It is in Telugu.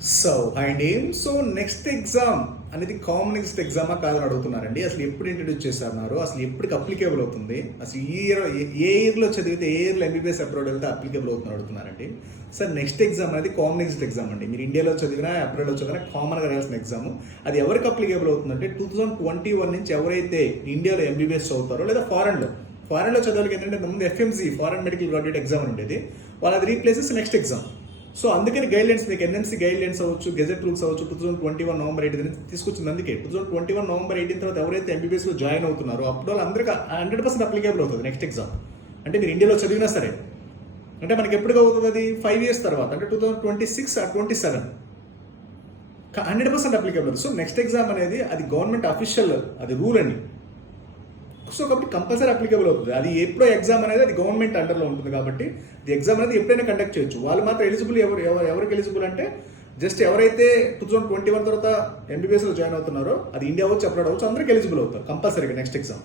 హాయ్ అండి. నెక్స్ట్ ఎగ్జామ్ అనేది కామన్ ఎగ్జామా కాదని అడుగుతున్నారండి. అసలు ఎప్పుడు ఇంట్రడ్యూస్ చేస్తున్నారు, అసలు ఎప్పటికి అప్లికేబుల్ అవుతుంది, అసలు ఈ ఇయర్ ఏ ఇయర్లో చదివితే ఏ ఇయర్లో ఎంబీబీఎస్ అబ్రాడ్ వెళ్తే అప్లికేబుల్ అవుతుంది అడుగుతున్నారండి. సార్, నెక్స్ట్ ఎగ్జామ్ అనేది కామన్ ఎగ్జామ్ అండి. మీరు ఇండియాలో చదివినా అబ్రాడ్లో చదివినా కామన్గా రాయాల్సిన ఎగ్జామ్. అది ఎవరికి అప్లికేబుల్ అవుతుందంటే 2021 నుంచి ఎవరైతే ఇండియాలో ఎంబీబీఎస్ చదువుతారో లేదా ఫారెన్లో చదవాలి. ఏంటంటే ముందు FMC foreign medical graduate exam ఉండేది, వాళ్ళు అది రీప్లేసెస్ నెక్స్ట్ ఎగ్జామ్. అందుకని గైడ్లైన్స్ మీకు ఎన్ఎంసీ గైడ్లైన్స్ అవ్వచ్చు, గెజెట్ రూల్స్ అవ్వచ్చు 2021 నవంబర్ 18 తీసుకొచ్చింది. అందుకే 2021 నవంబర్ 18 తర్వాత ఎవరైతే ఎంబీబీఎస్లో జాయిన్ అవుతున్నారో అప్పుడు వాళ్ళు అందరికీ 100% అప్లికేబుల్ అవుతుంది నెక్స్ట్ ఎగ్జామ్. అంటే మీరు ఇండియాలో చదివినా సరే, అంటే మనకి ఎప్పటికి అవుతుంది అది 5 years తర్వాత, అంటే 2026 or 27 100% అప్లికేబుల్. నెక్స్ట్ ఎగ్జామ్ అనేది అది గవర్నమెంట్ అఫీషియల్, అది రూల్ అండి. కాబట్టి కంపల్సరీ అప్లికేబుల్ అవుతుంది. అది ఎప్పుడో ఎగ్జామ్ అనేది అది గవర్నమెంట్ అండర్లో ఉంటుంది కాబట్టి ఈ ఎగ్జామ్ అనేది ఎప్పుడైనా కండక్ట్ చేయొచ్చు. వాళ్ళు మాత్రం ఎలిజిబుల్ ఎవరికి ఎలిజిబుల్ అంటే జస్ట్ ఎవరైతే 2021 తర్వాత ఎంబీబీఎస్లో జాయిన్ అవుతున్నారో, అది ఇండియా అవ్వచ్చు అప్లోడ్ అవ్వచ్చు, అందరికి ఎలిజిబుల్ అవుతారు కంపల్సరీగా నెక్స్ట్ ఎగ్జామ్.